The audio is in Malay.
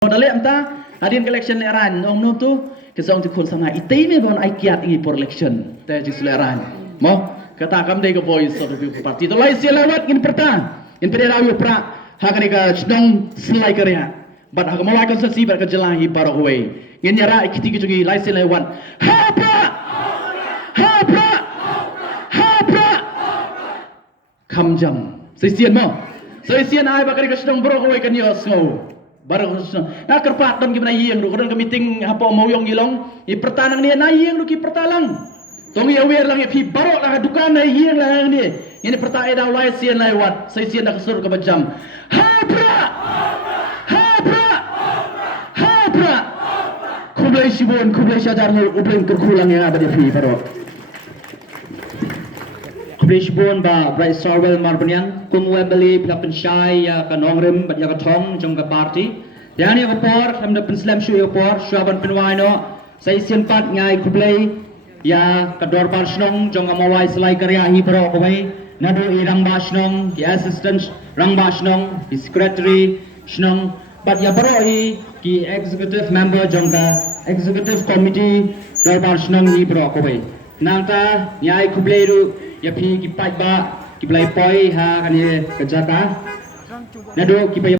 Modalnya entah hadirin election leran ong nom tu kesong tu kon sama itay me bon ai kiat ingi por election te jis leran mo kata kam dei ke voice of the people party to lai sia lewat in perta in pere rawi pra hakani ka chdong slai karya bat hak mawai kon sasi ber ka jelahi para huai ngin yara ikiti ki lai sia lewat ha pra kam jam sesian mo sesian ai bakari ka chdong bro huai kan yo snow baru nak kerpat dan gimana yang lu kadang ke meeting apa mau yang gilong i pertanang ni na yang lu ki pertalang tong ya wer lang pi barok lah dukan na yang lah ni ini pertai dah lai sian lai wat sai sian dah kesur ke bajam ha pra kublai sibon kublai syajar lu ublen kerkulang yang ada di pi barok Brisbane ba Bright Sorwell Marbanian kung Wembley pelapen syai ya kanongrim bat ya katong jong ka party yani opor hamda penslam shu opor shuaban penwaino sai simpat ngai kublai ya kador barsnong jong amawai selai karya hi pro kawai nadu irang basnong ki assistant rang basnong ki secretary snong bat ya pro hi ki executive member jong ka executive committee dor barsnong hi pro kawai nangta nyai kublai ru ya pi ki pai ba ki blai poi ha kan ye kerja ka nado ki